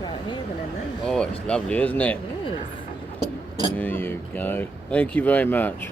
nice out here than in there. Oh, it's lovely, isn't it? It is. There you go. Thank you very much.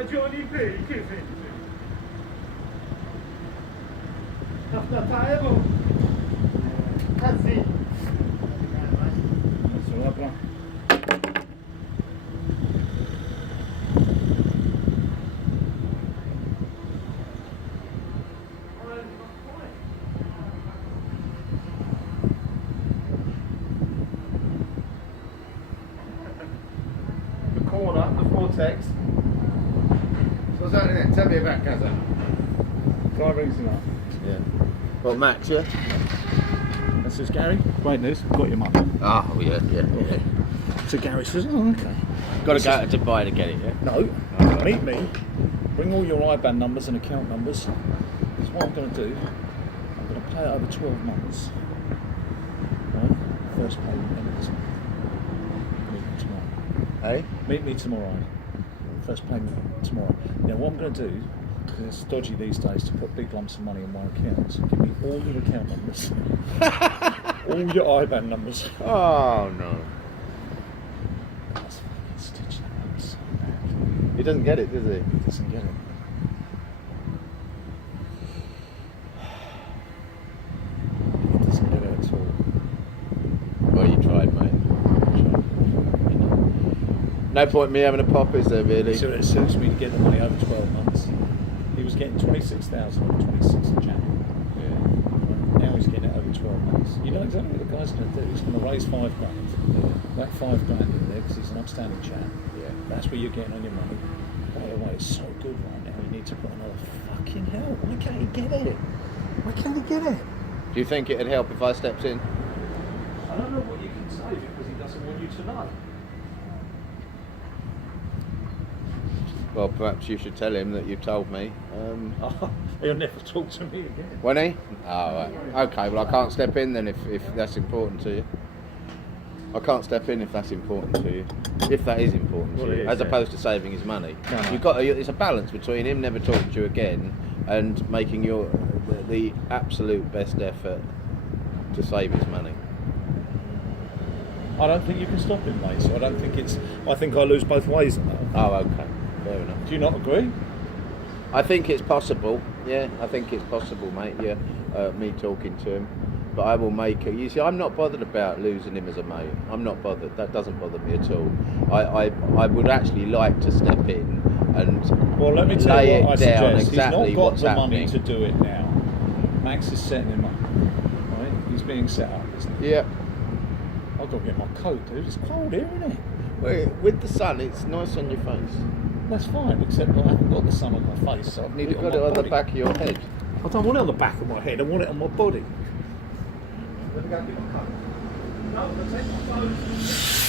ragioni veri, che vedi? After così. Adesso apro. The corner, the vortex. What's that in it? Tell me about Gaza. Guy rings him up. Yeah. Well, Max, yeah? That says, Gary, great news, got your money. Oh, yeah. So Gary says, oh, okay. Got to go to Dubai to get it, yeah? No, meet me, bring all your IBAN numbers and account numbers. Because what I'm going to do, I'm going to pay it over 12 months. Right? First payment end of this month. Meet me tomorrow. Hey? Meet me tomorrow. First payment tomorrow. Now what I'm going to do, because it's dodgy these days to put big lumps of money in my account, so give me all your account numbers. All your IBAN numbers. Oh, no. That's fucking stitching it so bad. He doesn't get it, does he? He doesn't get it. He doesn't get it at all. Well, you tried, mate. No point in me having a pop, is there, really? So it suits me to get the money over 12 months. He was getting 26,000 on the 26th of January. Yeah. Now he's getting it over 12 months. You know exactly what the guy's going to do. He's going to raise £5 grand. That £5 grand in there because he's an upstanding chap. Yeah. That's where you're getting on your money. By the way, it's so good right now. You need to put another fucking hell. Why can't he get it? Why can't he get it? Do you think it'd help if I stepped in? I don't know what you can say because he doesn't want you to know. Well, perhaps you should tell him that you told me. He'll never talk to me again. Won't he? Oh, right. Okay, well, I can't step in then if that's important to you. I can't step in if that's important to you. If that is important to you, as opposed to saving his money. No. You've got it's a balance between him never talking to you again and making the absolute best effort to save his money. I don't think you can stop him, mate. So I think I lose both ways on that. Oh, okay. Fair enough. Do you not agree? I think it's possible. Yeah, I think it's possible, mate. Yeah, me talking to him. But I will make it. You see, I'm not bothered about losing him as a mate. I'm not bothered. That doesn't bother me at all. I would actually like to step in and well, let me tell lay you what it I down suggest. exactly He's not got what's the happening. money to do it now. Max is setting him up. Right? He's being set up, isn't he? Yeah. I've got to get my coat, dude. It's cold here, isn't it? Well, with the sun, it's nice on your face. That's fine, except I haven't got the sun on my face, so I need You've it got on it my on the body. back of your head. I don't want it on the back of my head. I want it on my body. Let me go and get my coat. No, I'm going to take my clothes.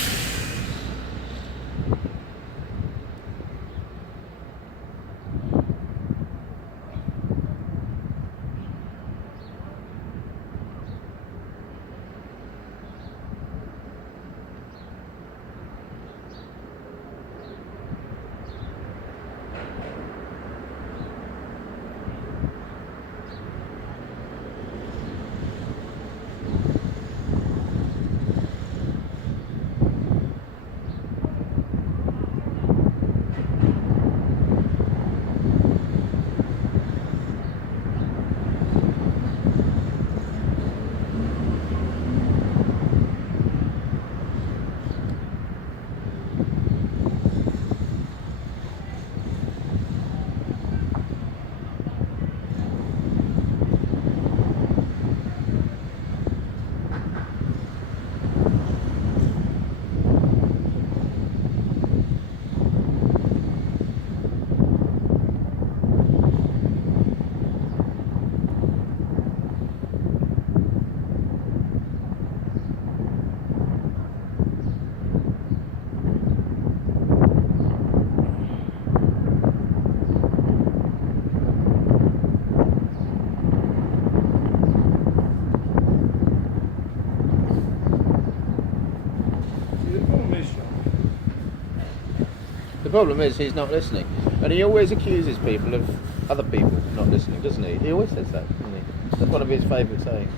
The problem is he's not listening, and he always accuses people of other people not listening, doesn't he? He always says that, doesn't he? That's one of his favourite sayings.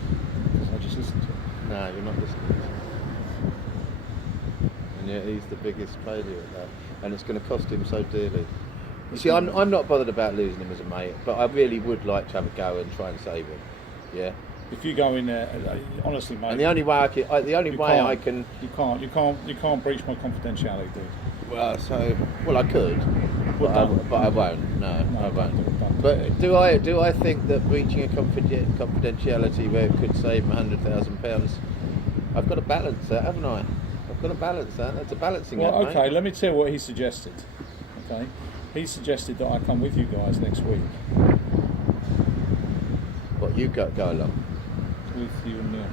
I just listen to it. No, you're not listening. And yet he's the biggest failure at that, and it's going to cost him so dearly. You see, I'm not bothered about losing him as a mate, but I really would like to have a go and try and save him. Yeah. If you go in there, honestly, mate. And the only way I can, You can't breach my confidentiality, dude. Well, I could, Well, but I won't. No, I won't. don't. But do I think that breaching a confidentiality where it could save £100,000? I've got to balance that, haven't I? I've got to balance that. That's a balancing act, Well, okay. mate. Let me tell you what he suggested. Okay, He suggested that I come with you guys next week. What, you go along? With you and Neil.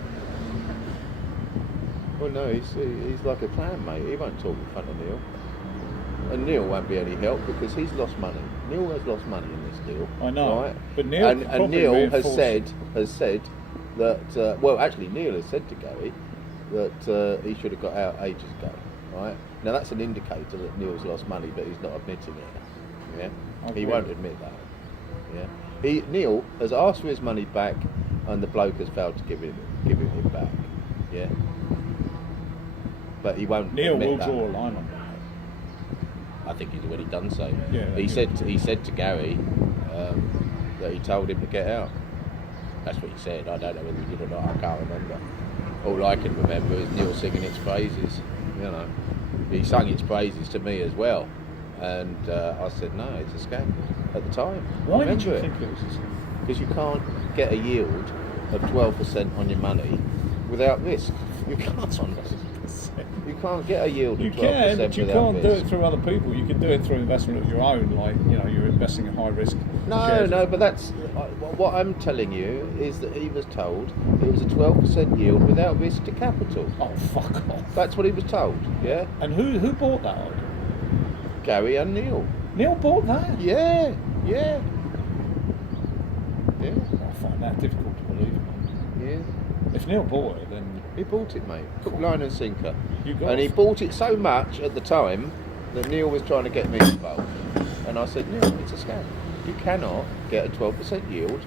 Well, no, he's like a clown, mate. He won't talk in front of Neil. And Neil won't be any help because he's lost money. Neil has lost money in this deal. I know. Right? But Neil and Neil has said that, well, actually, Neil has said to Gary that he should have got out ages ago. Right? Now, that's an indicator that Neil's lost money, but he's not admitting it. Yeah? He won't admit that. Yeah? Neil has asked for his money back, and the bloke has failed to give him it back. Yeah? But he won't. Neil admit will that. draw a line on that. I think he's already done so. Yeah, he said to Gary that he told him to get out. That's what he said. I don't know whether he did or not. I can't remember. All I can remember is Neil singing its praises. You know, he sung its praises to me as well, and I said no, it's a scam at the time. Why did you think it was a scam? Because you can't get a yield of 12% on your money without risk. You can't. You can't get a yield of 12% without risk. But you can't do it through other people. You can do it through investment of your own, like, you know, you're investing in high risk. No, but that's what I'm telling you is that he was told it was a 12% yield without risk to capital. Oh, fuck off. That's what he was told, yeah? And who bought that idea? Gary and Neil. Neil bought that? Yeah. I find that difficult to believe. Yeah. If Neil bought it, then... He bought it, mate. Hook, line and sinker. He bought it so much at the time that Neil was trying to get me involved. And I said, Neil, it's a scam. You cannot get a 12% yield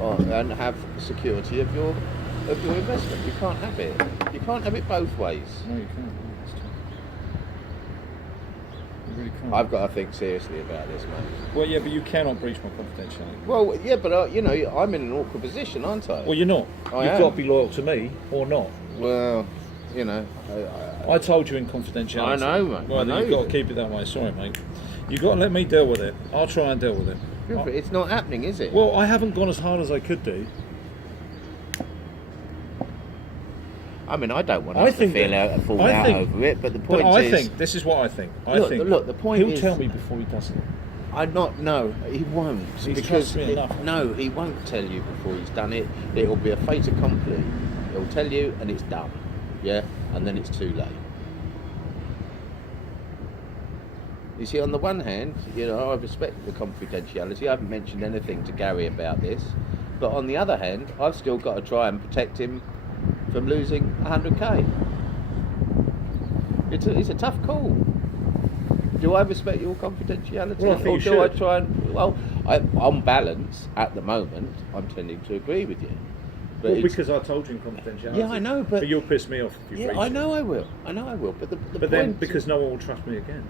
and have security of your investment. You can't have it. You can't have it both ways. No, you can't. That's true. You really can't. I've got to think seriously about this, mate. Well, yeah, but you cannot breach my confidentiality. Well, yeah, but you know, I'm in an awkward position, aren't I? Well, you're not. You've got to be loyal to me, or not. Well, you know, I told you in confidentiality. I know, mate. Well, you've got to keep it that way. Sorry, mate. You've got to let me deal with it. I'll try and deal with it. Yeah, but it's not happening, is it? Well, I haven't gone as hard as I could do. I mean, I don't want us to fall out over it, but the point is... I think, this is what I think. Look, the point he'll is... tell me before he does it. No, he won't. Because no, he won't tell you before he's done it. It'll be a fait accompli. He'll tell you and it's done. Yeah? And then it's too late. You see, on the one hand, you know, I respect the confidentiality. I haven't mentioned anything to Gary about this. But on the other hand, I've still got to try and protect him from losing 100k. It's a tough call. Do I respect your confidentiality? Well, I think or you do should. I try and... Well, on balance, at the moment, I'm tending to agree with you. But Well, because I told you in confidentiality. Yeah, I know, but you'll piss me off if you breach I it. know I will. But the But point then, because no one will trust me again.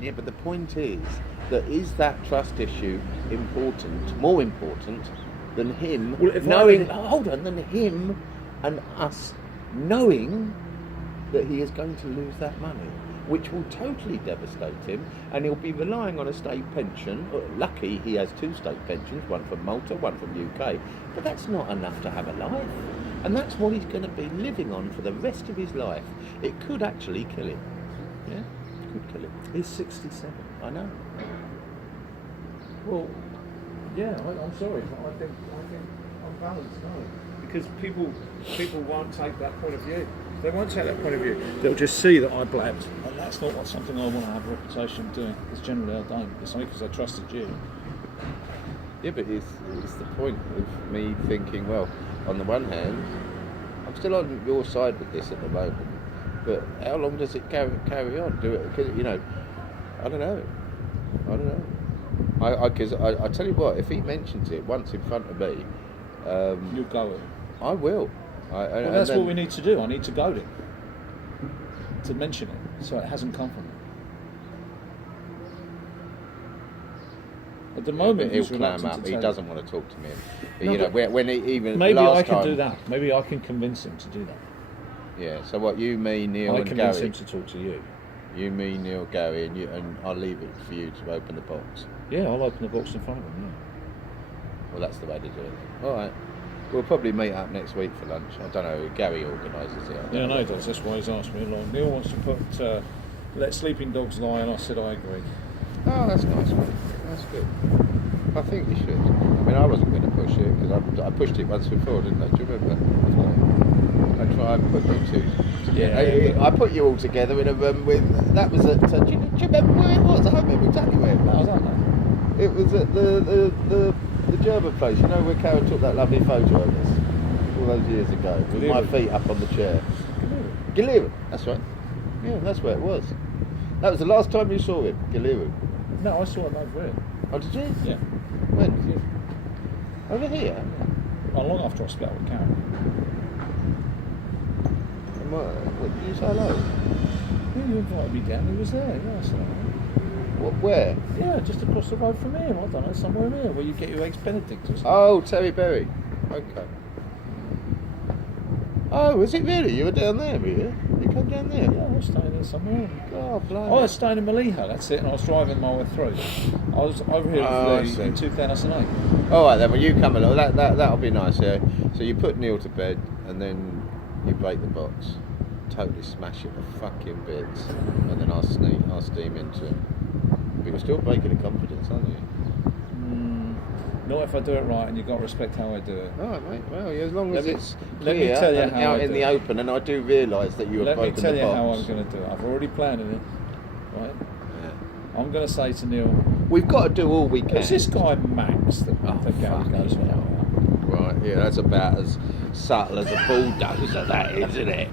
Yeah, but the point is that trust issue more important than him than him and us knowing that he is going to lose that money, which will totally devastate him, and he'll be relying on a state pension. Lucky he has 2 state pensions, one from Malta, one from UK, but that's not enough to have a life, and that's what he's going to be living on for the rest of his life. It could actually kill him. Yeah, it could kill him. He's 67. I know. Well, yeah, I'm sorry, but I think on balance, no. Because people won't take that point of view. They won't take that point of view. They'll just see that I blabbed, and that's not something I want to have a reputation of doing. Because generally I don't. It's only because I trusted you. Yeah, but it's the point of me thinking, well, on the one hand, I'm still on your side with this at the moment, but how long does it carry on? Do it, 'cause, you know, I don't know. Because I tell you what, if he mentions it once in front of me, You'll go with it. I will. Well, that's what we need to do. I need to go there to mention it, so it hasn't come from him. At the moment, he'll he's clam reluctant up. to he tell doesn't you. want to talk to me. No, You know, when he, even maybe last I can time, do that. Maybe I can convince him to do that. Yeah. So what? You, me, Neil, I and convince Gary. him to talk to you. You, me, Neil, Gary, and I'll leave it for you to open the box. Yeah, I'll open the box in front of him. Yeah. Well, that's the way to do it. All right. We'll probably meet up next week for lunch. I don't know. Gary organises it. Yeah, I know he does. That's why he's asked me along. Neil wants to put let sleeping dogs lie, and I said I agree. Oh, that's nice, mate. That's good. I think you should. I mean, I wasn't going to push it because I pushed it once before, didn't I? Do you remember? I tried and put you two together. Yeah. I put you all together in a room with. That was at. Do you remember where it was? I remember exactly where it was. I don't know. It was at the German place. You know where Karen took that lovely photo of us all those years ago with my feet up on the chair. Giliru. That's right. Yeah, that's where it was. That was the last time you saw him, Giliru. No, I saw him over here. Oh, did you? Yeah. When? Yeah. Over here? Not long after I split up with Karen. And what, did you say hello? Yeah, you invited me down. He was there. Yeah, I saw him. What, where? Yeah, just across the road from here. I don't know, somewhere here where you get your eggs Benedict or something. Oh, Terry Berry. Okay. Oh, was it really? You were down there, were you? You come down there? Yeah, I was staying there somewhere. Oh, blimey. I was staying in Maliha, that's it, and I was driving my way through. I was over here in 2008. All right then. Well, you come along. That'll be nice. Yeah. So you put Neil to bed, and then you break the box, totally smash it to fucking bits, and then I'll steam into it. But you're still breaking the confidence, aren't you? Not if I do it right, and you've got to respect how I do it. All right, mate. Well, as long as it's let me clear tell you and how out I in do the it. open, and I do realise that you have Let me broken tell the you box. how I'm going to do it. I've already planned it, right? Yeah. I'm going to say to Neil, We've got to do all we can. who's this guy Max that Gary fucking goes hell. on? Right, yeah, that's about as subtle as a bulldozer, that, isn't it?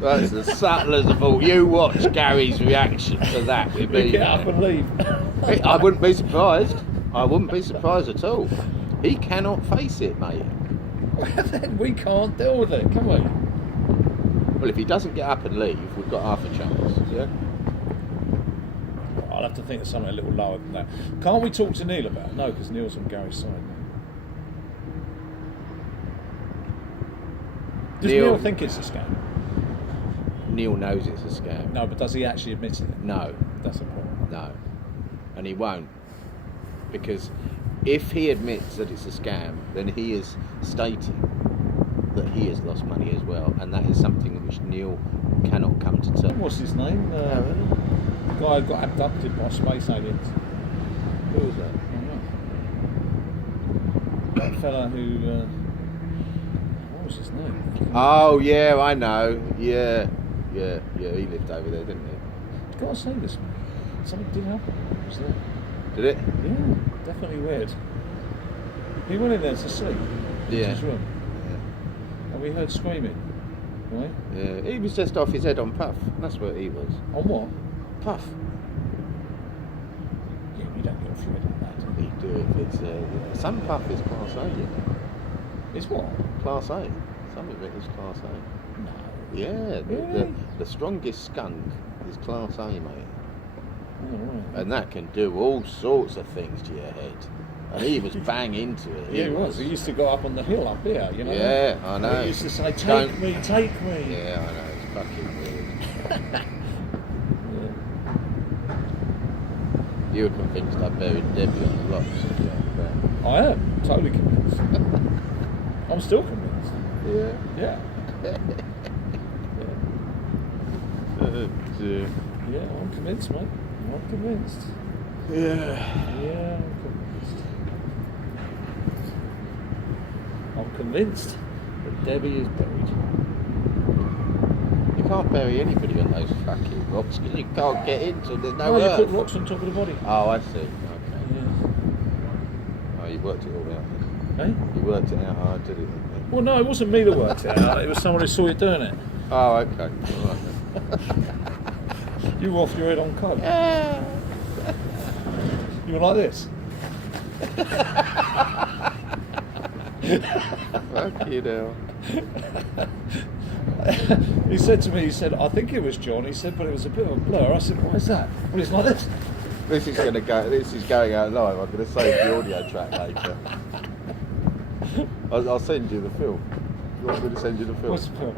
That's as subtle as a bull. You watch Gary's reaction to that with me. You get up and leave. I wouldn't be surprised. I wouldn't be surprised at all. He cannot face it, mate. Then we can't deal with it, can we? Well, if he doesn't get up and leave, we've got half a chance. Yeah. I'll have to think of something a little lower than that. Can't we talk to Neil about it? No, because Neil's on Gary's side. Does Neil think it's a scam? Neil knows it's a scam. No, but does he actually admit it? No. That's a problem. No. And he won't. Because if he admits that it's a scam, then he is stating that he has lost money as well. And that is something which Neil cannot come to terms. What's his name? The guy who got abducted by space aliens. Who was that? I don't know. That fella who... what was his name? Oh, yeah, I know. Yeah, he lived over there, didn't he? I've got to say this, man. Something did happen. It was there. Did it? Yeah, definitely weird. He went in there to sleep. In his room. And we heard screaming. Right? Yeah, he was just off his head on Puff. That's where he was. On what? Puff. Yeah, you don't get off your head like that, do you? He'd do it if it's... some Puff is Class A, you know. It's what? Class A. Some of it is Class A. No. Yeah, Really? the strongest skunk is Class A, mate. Oh, right. And that can do all sorts of things to your head. And he was bang into it. Yeah, he was. He used to go up on the hill up here, you know. Yeah, I know. He used to say, take me. Yeah, I know. It's fucking weird. Yeah. You were convinced I buried Debbie on the rocks. Yeah, I am totally convinced. I'm still convinced. yeah. Yeah. Yeah, I'm convinced, mate. I'm convinced. Yeah. Yeah, I'm convinced. I'm convinced that Debbie is buried. You can't bury anybody on those fucking rocks because you can't get into. There's no No, you earth. put rocks on top of the body. Oh, I see. Okay. Yeah. Oh, you worked it all out. Then. Hey? You worked it out hard, did it? Then? Well, no, it wasn't me that worked it out. It was someone who saw you doing it. Oh, okay. All right, then. You were off your head on coke. Yeah. You were like this. Fuck you now. He said to me, I think it was John. He said, but it was a bit of a blur. I said, why is that? Well, it's like this. This is going out live. I'm going to save the audio track later. I'll send you the film. You want me to send you the film? What's the film?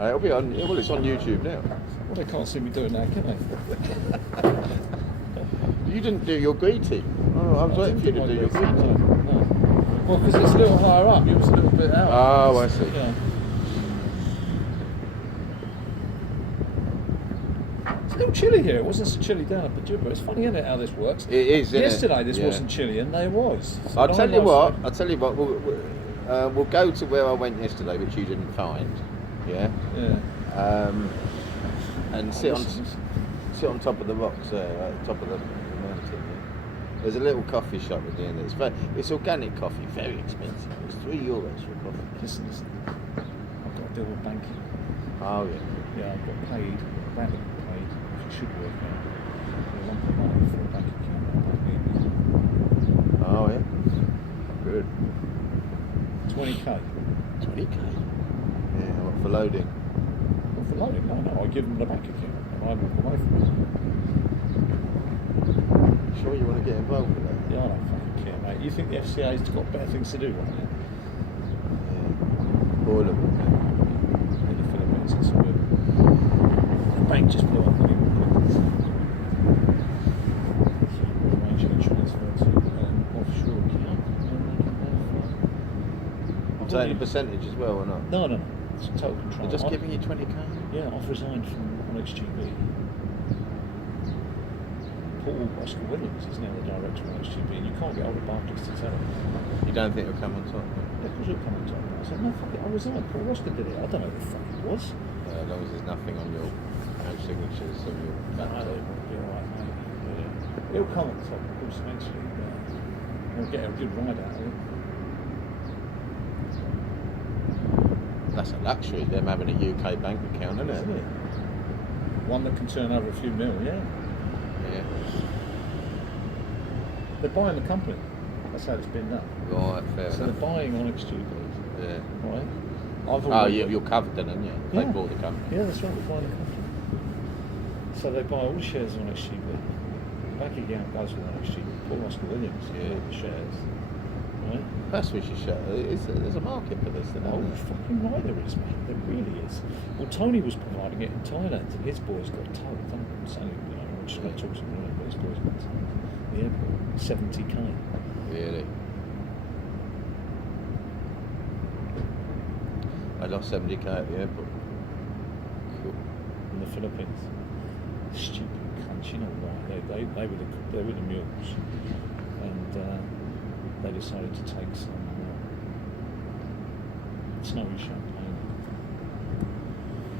It'll be on. Well, it's on YouTube now. Well, they can't see me do it now, can they? You didn't do your greeting. Oh, I was waiting for you to do your greeting. No. Well, because it's a little higher up. You was a little bit out. Oh, I see. Yeah. still chilly here. It wasn't so chilly down at Pajuba. It's funny, isn't it, how this works? It is, isn't it? Yesterday this Yeah. wasn't chilly, and there was. So I'll tell you what. We'll go to where I went yesterday, which you didn't find. Yeah. Yeah. And sit on top of the rocks there, at the top of the mountain. Yeah. There's a little coffee shop at the end. It's organic coffee, very expensive. It's €3 for coffee. Listen. I've got to deal with banking. Oh yeah. Yeah, I've got paid, badly paid, which it should work out. A lump of money for a bank account. Oh yeah. Good. 20k. 20k. Yeah. What for loading? Well, for loading, no. I give them the bank account and I walk away from it. Sure you want to get involved with that? Yeah, I don't fucking care, mate. You think the FCA's got better things to do right now? Yeah. All of them. In the Philippines, it's all good. The bank just blew up anyway. So we're arranging a transfer to an offshore account. I'm taking a percentage as well or not? No. It's total control. They're just giving you 20k? Yeah, I've resigned from OXGB. Paul Oscar Williams is now the director of OXGB, and you can't get hold of Barclays to tell him. You don't think it'll come on top? Yeah, of course it'll come on top. I said, no, fuck it, I resigned. Paul Oscar did it. I don't know who the fuck it was. As long as there's nothing on your signatures of your laptop. You're right, mate. Yeah. It'll come on top, of course, eventually. We'll get a good ride out of it. That's a luxury, them having a UK bank account, isn't it? One that can turn over a few mil, yeah. Yeah. They're buying the company. That's how it's been done. Right, fair So they're enough. buying OXGB, Yeah. right? You're covered then, aren't you? They Yeah. bought the company. Yeah, that's right, we're buying the company. So they buy all the shares on OXGB. The bank account goes with OXGB. Paul Oscar Williams Yeah. bought the shares. Right? Perhaps we should show. There's a market for this, then, Oh, isn't there? fucking right there is, mate. There really is. Well, Tony was providing it in Thailand, and his boys got told. I'm saying, I'm just going to talk to him, but his boys got told. The airport, 70k. Really? I lost 70k at the airport. Cool. In the Philippines. Stupid cunts, you know why? They were the mules, and they decided to take some snowy champagne.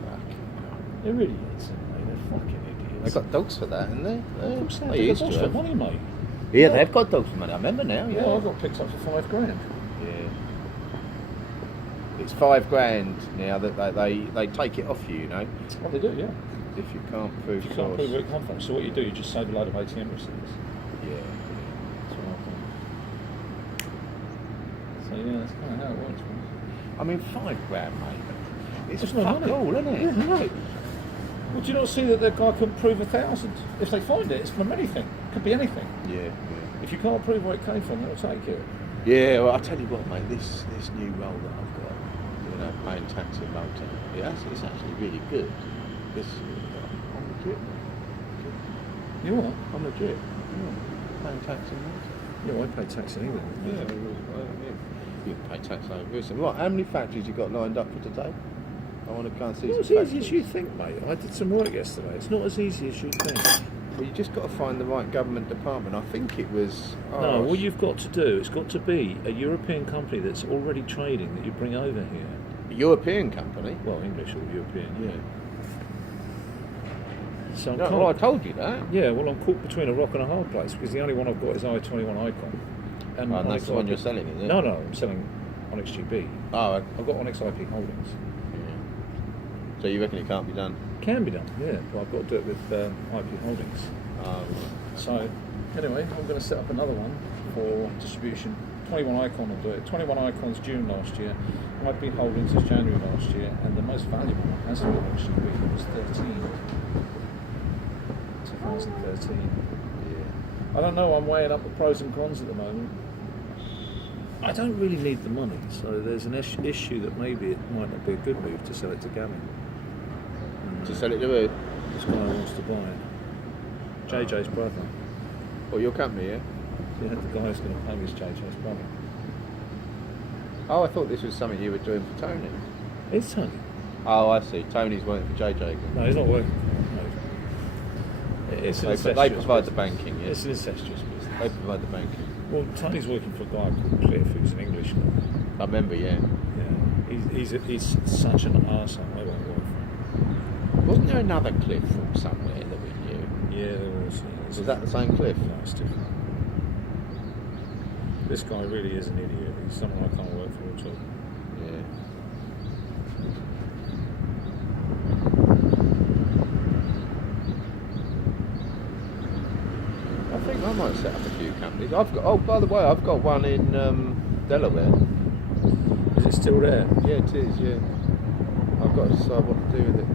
Fuck. They're idiots, aren't they? They're fucking idiots. They got dogs for that, haven't they? Of course they They have. used They're to for have. money, mate. Yeah, they've got dogs for money. I remember now. Yeah, I got picked up for $5,000. Yeah. It's $5,000 now that they take it off you, you know, What they do, yeah. if you can't prove If you source. can't prove where it comes from, so what you do, you just save a load of ATM receipts. Yeah. That's what I think. So yeah, that's kind of how it works, man. I mean, $5,000, mate. It's It's just no fuck money. all, isn't it? Yeah, right. Well, do you not see that the guy couldn't prove 1,000? If they find it, it's from anything. Could be anything. Yeah. If you can't prove where it came from, they'll take it. Yeah, well, I'll tell you what, mate, this new role that I've got, paying tax in Malta, it's actually really good. This, I'm legit. You what? I'm legit. Yeah. Paying tax in Malta. Yeah, I pay tax in England. Yeah. You can pay tax over here. So, what, how many factories you got lined up for today? I want to go and see It's some not as easy factories. as you think, mate. I did some work yesterday. It's not as easy as you think. Well, you just got to find the right government department. I think it was... No, what you've got to do, it's got to be a European company that's already trading that you bring over here. A European company? Well, English or European, yeah. So I'm No, caught- well, I told you that. Yeah, well, I'm caught between a rock and a hard place because the only one I've got is I-21 Icon. And that's the one you're selling, is it? No, I'm selling Onyx GB. Oh, okay. I've got Onyx IP Holdings. Yeah. So you reckon it can't be done? Can be done, yeah, but I've got to do it with IP Holdings. Oh, So, anyway, I'm going to set up another one for distribution. 21 Icon will do it. 21 Icon's June last year. IP Holdings is January last year, and the most valuable one has been actually was 2013. yeah. I don't know, I'm weighing up the pros and cons at the moment. I don't really need the money, so there's an issue that maybe it might not be a good move to sell it to Gavin. To sell it to who? This guy wants to buy it. JJ's brother. Well, your company, yeah? Yeah, the guy who's going to pay me is JJ's brother. Oh, I thought this was something you were doing for Tony. It's Tony. Oh, I see. Tony's working for JJ again. No, he's not working. No. It's an They incestuous provide the business. banking, yeah. It's an incestuous business. They provide the banking. Well, Tony's working for a guy called Cliff, who's an English guy. I remember, yeah. Yeah, he's such an arsehole. I won't work for him. Wasn't there another Cliff from somewhere that we knew? Yeah, there was. Yeah, Was that the same Cliff? No, it's different. This guy really is an idiot. He's someone I can't work for at all. Yeah. I think I might set up a few companies. By the way, I've got one in Delaware. Is it still there? Yeah, it is, yeah. I've got to decide what to do with it.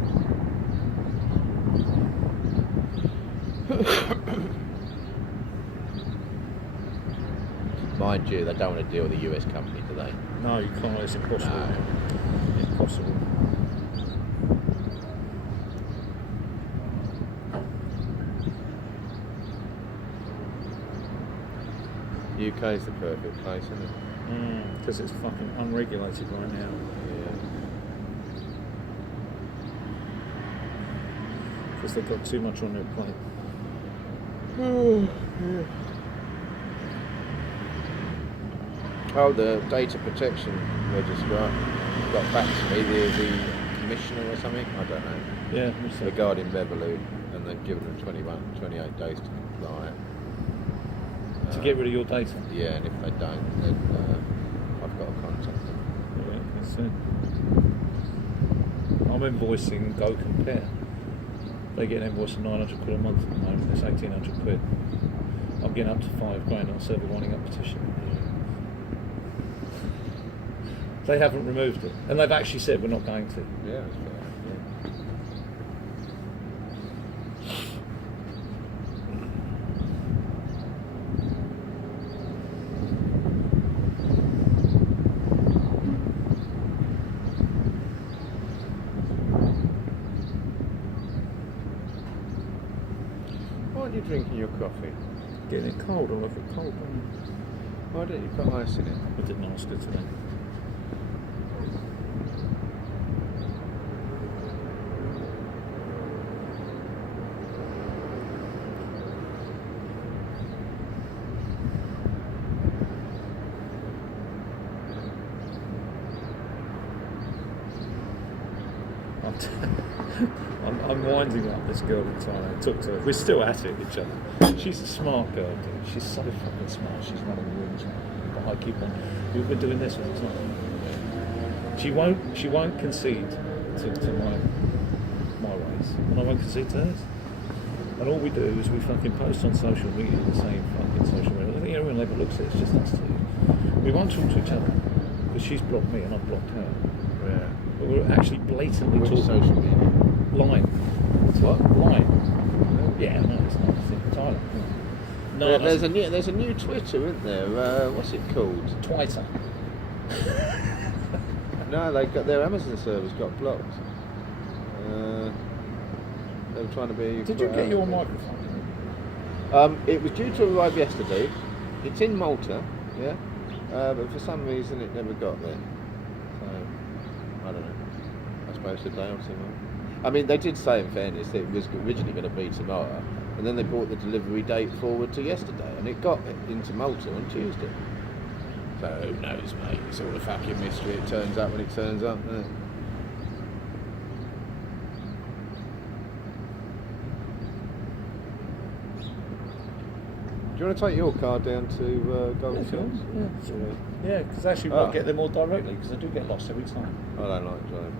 Mind you, they don't want to deal with a US company, do they? No, you can't. It's impossible. No. Impossible. UK is the perfect place, isn't it? Because it's fucking unregulated right now. Yeah. Because they've got too much on their plate. Oh, the data protection registrar got back to me, the commissioner or something, I don't know, Yeah, what's that? regarding Beverloo, and they've given them 28 days to comply. To get rid of your data. Yeah, and if they don't, then I've got to contact them. Yeah, that's it. I'm invoicing Go Compare. They get an invoice of 900 quid a month at the moment. It's 1,800 quid. I'm getting up to £5,000 on server winding up petition. They haven't removed it, and they've actually said we're not going to. Yeah, that's fair. Why aren't you drinking your coffee? Getting it cold, I love it cold. Why don't you put ice in it? I didn't ask her today. I'm winding up this girl all the time. I talk to her. We're still at it with each other. She's a smart girl, dude. She's so fucking smart. She's running the rooms now. But I keep on. We've been doing this all the time. She won't concede to my ways, and I won't concede to hers. And all we do is we fucking post on social media the same fucking social media. I think everyone ever looks at it. It's just us two. We won't talk to each other because she's blocked me and I've blocked her. Yeah. But we're actually blatantly Which talking. social media? Line. What? Line. Yeah, no, it's not. It's Thailand. No, There's a new Twitter, isn't there? What's it called? Twitter. No, they got their Amazon servers got blocked. They were trying to be. Did you get your microphone? It was due to arrive yesterday. It's in Malta, yeah, but for some reason it never got there. So I don't know. I suppose today or tomorrow. I mean, they did say, in fairness, that it was originally going to be tomorrow, and then they brought the delivery date forward to yesterday, and it got into Malta on Tuesday. So who knows, mate? It's all a fucking mystery. It turns up when it turns up, doesn't it? Do you want to take your car down to Golden Fields? Yeah, because actually we'll get there more directly, because I do get lost every time. I don't like driving.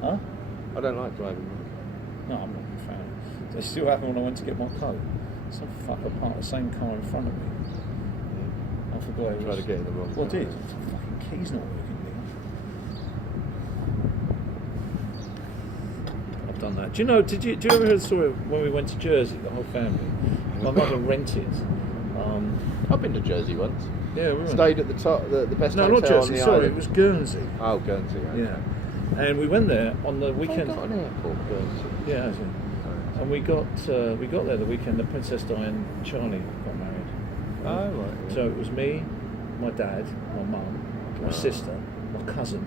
Huh? I don't like driving. No, I'm not a fan. It still happened when I went to get my coat. Some fucker parked the same car in front of me. I forgot it was. Tried to get in the wrong What car. did? The fucking key's not working now. I've done that. Do you know? Do you ever hear the story of when we went to Jersey, the whole family? My mother rented. I've been to Jersey once. Yeah, we went. Stayed at the top, the best No, hotel not Jersey. on the Sorry, island. it was Guernsey. Oh, Guernsey. Okay. Yeah, and we went there on the weekend. Got an airport, Guernsey. Yeah, and we got there the weekend. The Princess Di and Charlie got married. Oh, right. Yeah. So it was me, my dad, my mum, my sister, my cousin,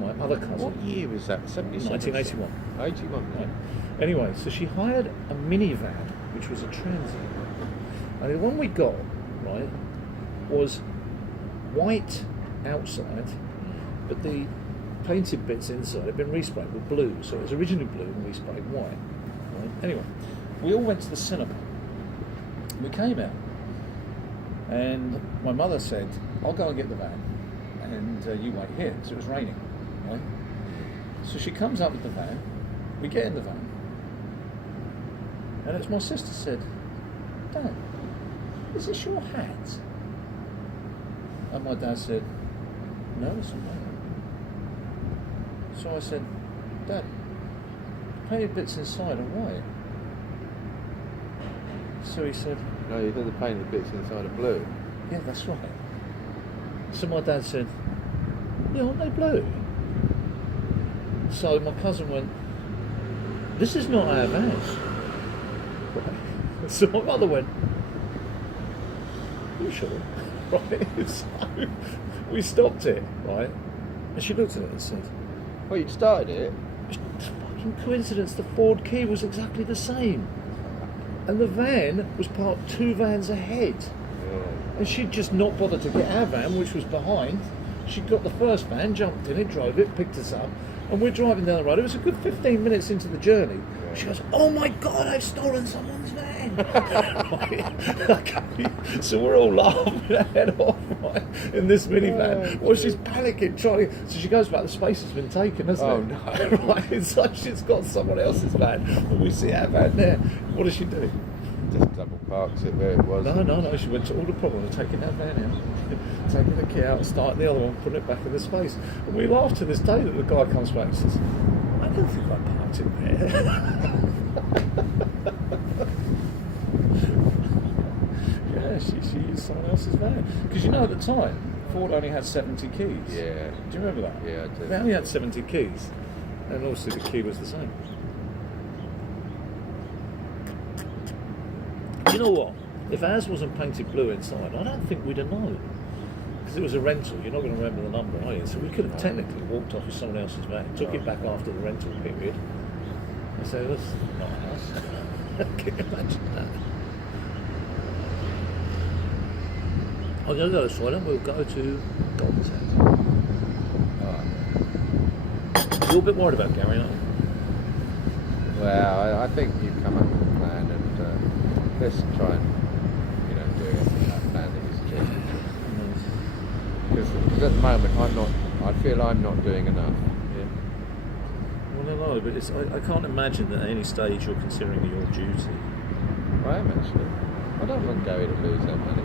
my other cousin. What year was that? 77? 1981. 81. Right. Anyway, so she hired a minivan which was a transient. And the one we got, right, was white outside, but the painted bits inside had been resprayed with blue. So it was originally blue and resprayed white. Right? Anyway, we all went to the cinema. We came out, and my mother said, "I'll go and get the van, and you wait here," because it was raining. Right? So she comes up with the van. We get in the van, and it's my sister said, "Dad, is this your hat?" And my dad said, "No, it's not mine." So I said, "Dad, the painted bits inside are white." So he said, No, you did the painted bits inside of blue. "Yeah, that's right." So my dad said, "Yeah, aren't they blue?" So my cousin went, "This is not our van." Right. So my mother went, "You sure?" Right. So we stopped it, right? And she looked at it and said, Well, you'd started it. "It's fucking coincidence, the Ford key was exactly the same. And the van was parked 2 vans ahead. Yeah. And she'd just not bothered to get our van, which was behind. She got the first van, jumped in it, drove it, picked us up, and we're driving down the road. It was a good 15 minutes into the journey. Yeah. She goes, "Oh my God, I've stolen someone's van." Okay. So we're all laughing our head off, right, in this minivan. Oh, Well, she's panicking, trying to... So she goes back, the space has been taken, hasn't Oh, it? no. Right, it's like she's got someone else's van, and we see our van there. What does she do? Just double parks it where it was. No. She went to all the problem of taking that van out, taking the key out, and starting the other one, putting it back in the space. And we laugh to this day that the guy comes back and says, "I don't think I parked it there." Yeah, she used someone else's van. Because at the time, Ford only had 70 keys. Yeah. Do you remember that? Yeah, I do. They only had 70 keys. And obviously the key was the same. You know what? If ours wasn't painted blue inside, I don't think we'd have known. Because it was a rental, you're not going to remember the number, are you? So we could have technically walked off with someone else's van, took it back after the rental period, and said, "That's not ours." Can you imagine that? I'm going to go this way, and we'll go to Golden's house. Oh. You're a bit worried about Gary, aren't you? Well, I think you come up with a plan, and let's try and do it in that plan that you suggested. Because at the moment I feel I'm not doing enough. Yeah. Well, no, but I can't imagine that at any stage you're considering your duty. I am actually. I don't want Gary to lose that money.